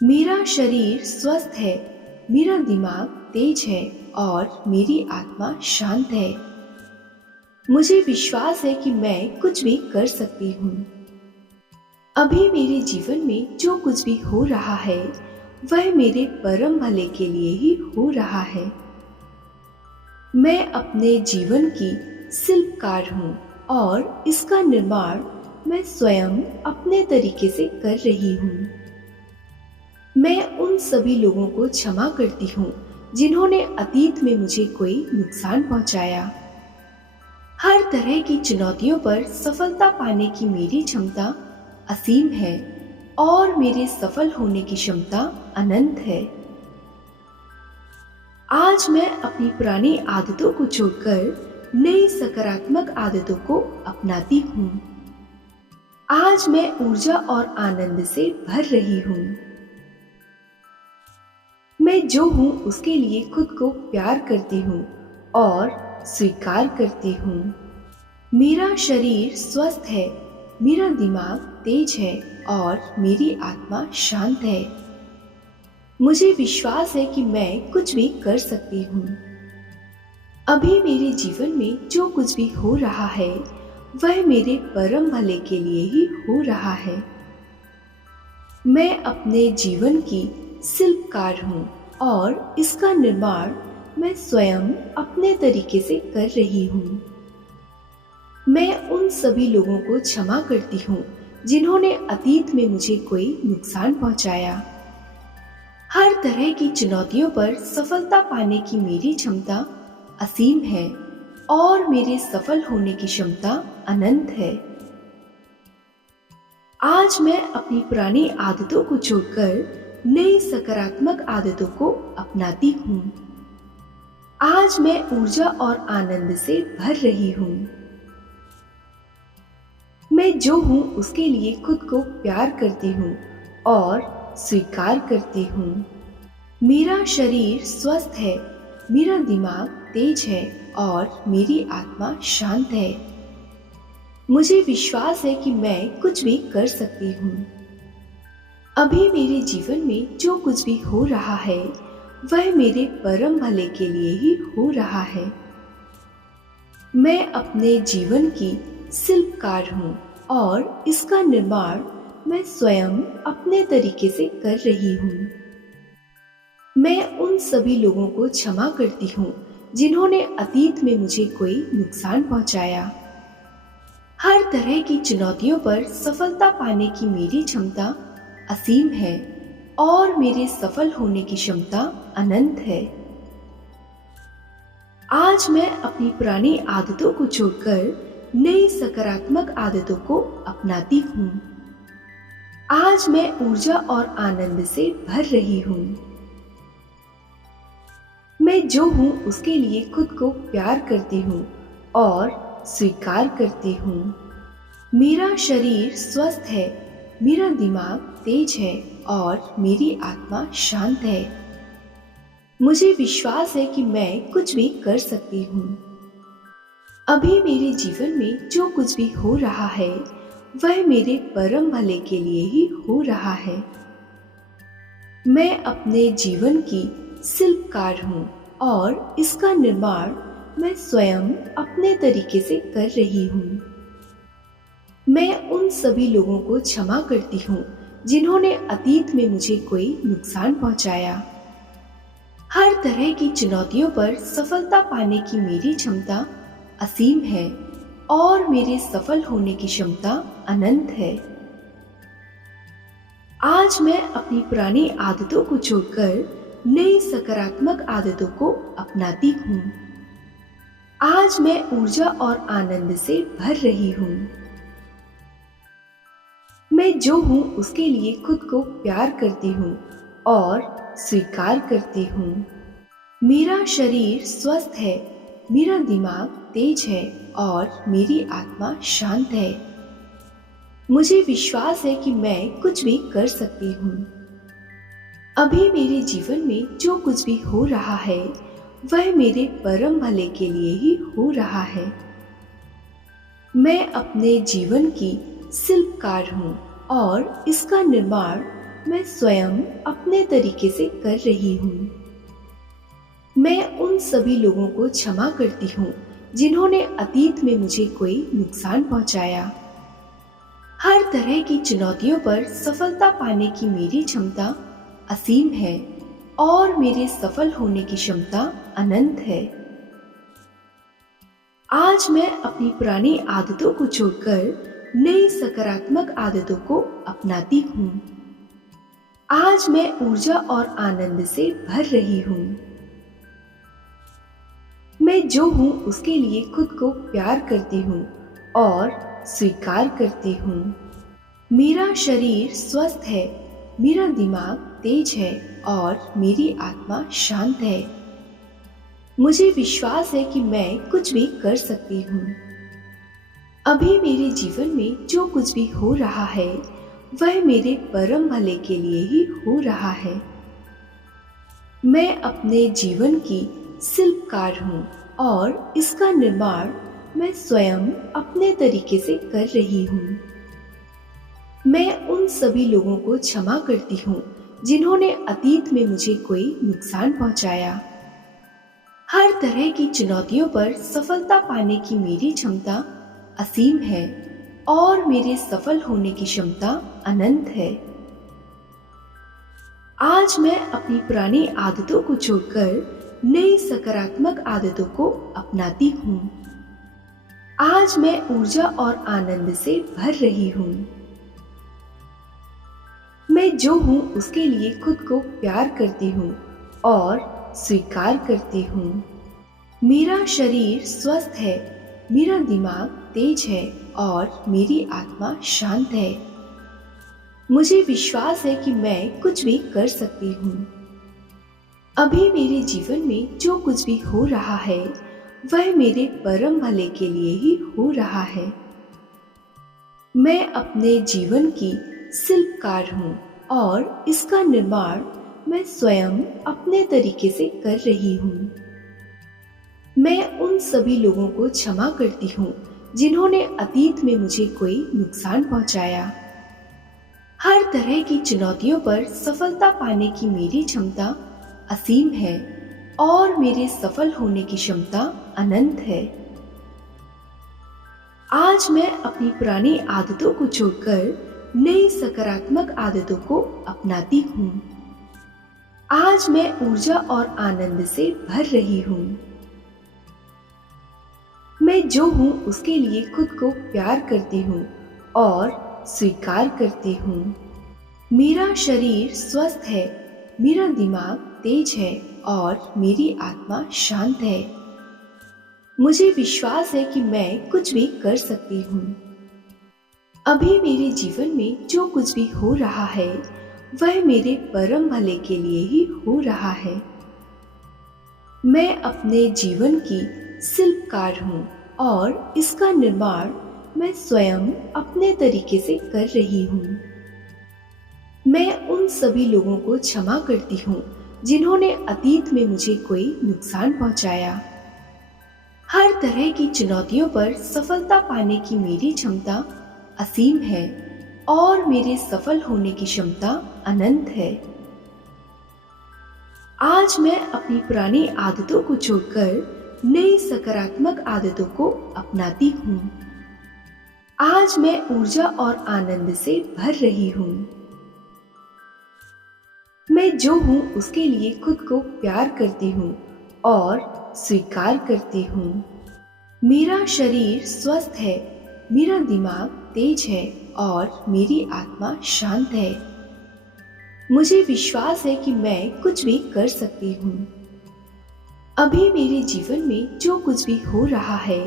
मेरा शरीर स्वस्थ है, मेरा दिमाग तेज है और मेरी आत्मा शांत है। मुझे विश्वास है कि मैं कुछ भी कर सकती हूँ। अभी मेरे जीवन में जो कुछ भी हो रहा है, वह मेरे परम भले के लिए ही हो रहा है। मैं अपने जीवन की शिल्पकार हूँ और इसका निर्माण मैं स्वयं अपने तरीके से कर रही हूँ। मैं उन सभी लोगों को क्षमा करती हूँ जिन्होंने अतीत में मुझे कोई नुकसान पहुंचाया। हर तरह की चुनौतियों पर सफलता पाने की मेरी क्षमता असीम है और मेरे सफल होने की क्षमता अनंत है। आज मैं अपनी पुरानी आदतों को छोड़कर नई सकारात्मक आदतों को अपनाती हूँ। आज मैं ऊर्जा और आनंद से भर रही हूँ। मैं जो हूँ उसके लिए खुद को प्यार करती हूँ और स्वीकार करती हूँ। मेरा शरीर स्वस्थ है, मेरा दिमाग तेज है और मेरी आत्मा शांत है। मुझे विश्वास है कि मैं कुछ भी कर सकती हूँ। अभी मेरे जीवन में जो कुछ भी हो रहा है, वह मेरे परम भले के लिए ही हो रहा है। मैं अपने जीवन की शिल्पकार हूँ और इसका निर्माण मैं स्वयं अपने तरीके से कर रही हूँ। मैं उन सभी लोगों को क्षमा करती हूँ जिन्होंने अतीत में मुझे कोई नुकसान पहुंचाया। हर तरह की चुनौतियों पर सफलता पाने की मेरी क्षमता असीम है और मेरे सफल होने की क्षमता अनंत है। आज मैं अपनी पुरानी आदतों को छोड़कर नई सकारात्मक आदतों को अपनाती हूँ। आज मैं ऊर्जा और आनंद से भर रही हूँ। मैं जो हूँ उसके लिए खुद को प्यार करती हूँ और स्वीकार करती हूँ। मेरा शरीर स्वस्थ है, मेरा दिमाग तेज है और मेरी आत्मा शांत है। मुझे विश्वास है कि मैं कुछ भी कर सकती हूँ। अभी मेरे जीवन में जो कुछ भी हो रहा है, वह मेरे परम भले के लिए ही हो रहा है। मैं अपने जीवन की शिल्पकार हूँ और इसका निर्माण मैं स्वयं अपने तरीके से कर रही हूँ। मैं उन सभी लोगों को क्षमा करती हूँ जिन्होंने अतीत में मुझे कोई नुकसान पहुंचाया। हर तरह की चुनौतियों पर सफलता पाने की मेरी क्षमता असीम है और मेरे सफल होने की क्षमता अनंत है। आज मैं अपनी पुरानी आदतों को छोड़कर नई सकारात्मक आदतों को अपनाती हूँ। आज मैं ऊर्जा और आनंद से भर रही हूँ। मैं जो हूँ उसके लिए खुद को प्यार करती हूँ और स्वीकार करती हूँ। मेरा शरीर स्वस्थ है, मेरा दिमाग तेज है और मेरी आत्मा शांत है। मुझे विश्वास है कि मैं कुछ भी कर सकती हूँ। अभी मेरे जीवन में जो कुछ भी हो रहा है, वह मेरे परम भले के लिए ही हो रहा है। मैं अपने जीवन की शिल्पकार हूँ और इसका निर्माण मैं स्वयं अपने तरीके से कर रही हूँ। मैं उन सभी लोगों को क्षमा करती हूँ जिन्होंने अतीत में मुझे कोई नुकसान पहुंचाया। हर तरह की चुनौतियों पर सफलता पाने की मेरी क्षमता असीम है और मेरे सफल होने की क्षमता अनंत है। आज मैं अपनी पुरानी आदतों को छोड़कर नई सकारात्मक आदतों को अपनाती हूँ। आज मैं ऊर्जा और आनंद से भर रही हूँ। मैं जो हूँ उसके लिए खुद को प्यार करती हूँ और स्वीकार करती हूँ। मेरा शरीर स्वस्थ है, मेरा दिमाग तेज है और मेरी आत्मा शांत है। मुझे विश्वास है कि मैं कुछ भी कर सकती हूँ। अभी मेरे जीवन में जो कुछ भी हो रहा है, वह मेरे परम भले के लिए ही हो रहा है। मैं अपने जीवन की शिल्पकार हूँ और इसका निर्माण मैं स्वयं अपने तरीके से कर रही हूँ। मैं उन सभी लोगों को क्षमा करती हूँ जिन्होंने अतीत में मुझे कोई नुकसान पहुंचाया। हर तरह की चुनौतियों पर सफलता पाने की मेरी क्षमता असीम है और मेरे सफल होने की क्षमता अनंत है। आज मैं अपनी पुरानी आदतों को छोड़कर नई सकारात्मक आदतों को अपनाती हूँ। आज मैं ऊर्जा और आनंद से भर रही हूँ। मैं जो हूँ उसके लिए खुद को प्यार करती हूँ और स्वीकार करती हूँ। मेरा शरीर स्वस्थ है, मेरा दिमाग तेज है और मेरी आत्मा शांत है। मुझे विश्वास है कि मैं कुछ भी कर सकती हूँ। अभी मेरे जीवन में जो कुछ भी हो रहा है वह मेरे परम भले के लिए ही हो रहा है। मैं अपने जीवन की शिल्पकार हूँ और इसका निर्माण मैं स्वयं अपने तरीके से कर रही हूँ। मैं उन सभी लोगों को क्षमा करती हूँ जिन्होंने अतीत में मुझे कोई नुकसान पहुंचाया। हर तरह की चुनौतियों पर सफलता पाने की मेरी क्षमता असीम है और मेरे सफल होने की क्षमता अनंत है। आज मैं अपनी पुरानी आदतों को छोड़कर नई सकारात्मक आदतों को अपनाती हूँ। आज मैं ऊर्जा और आनंद से भर रही हूँ। मैं जो हूँ उसके लिए खुद को प्यार करती हूँ और स्वीकार करती हूँ। मेरा शरीर स्वस्थ है, मेरा दिमाग तेज है और मेरी आत्मा शांत है। मुझे विश्वास है कि मैं कुछ भी कर सकती हूँ। अभी मेरे जीवन में जो कुछ भी हो रहा है वह मेरे परम भले के लिए ही हो रहा है। मैं अपने जीवन की शिल्पकार हूँ और इसका निर्माण मैं स्वयं अपने तरीके से कर रही हूँ। मैं उन सभी लोगों को क्षमा करती हूँ जिन्होंने अतीत में मुझे कोई नुकसान पहुंचाया। हर तरह की चुनौतियों पर सफलता पाने की मेरी क्षमता असीम है और मेरे सफल होने की क्षमता अनंत है। आज मैं अपनी पुरानी आदतों को छोड़कर नई सकारात्मक आदतों को अपनाती हूँ। आज मैं ऊर्जा और आनंद से भर रही हूँ। मैं जो हूँ उसके लिए खुद को प्यार करती हूँ और स्वीकार करती हूँ। मेरा शरीर स्वस्थ है, मेरा दिमाग तेज है और मेरी आत्मा शांत है। मुझे विश्वास है कि मैं कुछ भी कर सकती हूँ। अभी मेरे जीवन में जो कुछ भी हो रहा है वह मेरे परम भले के लिए ही हो रहा है। मैं अपने जीवन की शिल्पकार हूँ और इसका निर्माण मैं स्वयं अपने तरीके से कर रही हूँ। मैं उन सभी लोगों को क्षमा करती हूँ जिन्होंने अतीत में मुझे कोई नुकसान पहुंचाया। हर तरह की चुनौतियों पर सफलता पाने की मेरी क्षमता असीम है और मेरे सफल होने की क्षमता अनंत है। आज मैं अपनी पुरानी आदतों को छोड़कर नई सकारात्मक आदतों को अपनाती हूँ। आज मैं ऊर्जा और आनंद से भर रही हूँ। मैं जो हूँ उसके लिए खुद को प्यार करती हूँ और स्वीकार करती हूँ। मेरा शरीर स्वस्थ है, मेरा दिमाग तेज है और मेरी आत्मा शांत है। मुझे विश्वास है कि मैं कुछ भी कर सकती हूँ। अभी मेरे जीवन में जो कुछ भी हो रहा है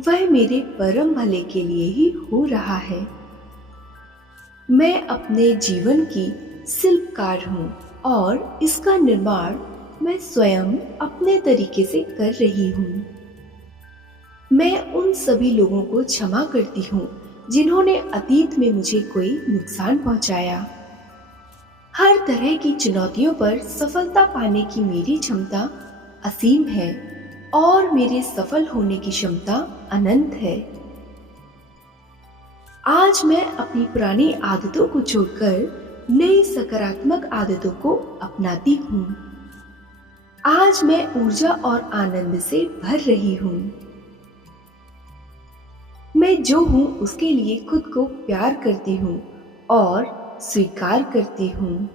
वह मेरे परम भले के लिए ही हो रहा है। मैं अपने जीवन की शिल्पकार हूँ और इसका निर्माण मैं स्वयं अपने तरीके से कर रही हूँ। मैं उन सभी लोगों को क्षमा करती हूँ जिन्होंने अतीत में मुझे कोई नुकसान पहुंचाया। हर तरह की चुनौतियों पर सफलता पाने की मेरी क्षमता असीम है और मेरे सफल होने की क्षमता अनंत है। आज मैं अपनी पुरानी आदतों को छोड़कर नई सकारात्मक आदतों को अपनाती हूँ। आज मैं ऊर्जा और आनंद से भर रही हूँ। मैं जो हूँ उसके लिए खुद को प्यार करती हूँ और स्वीकार करती हूँ।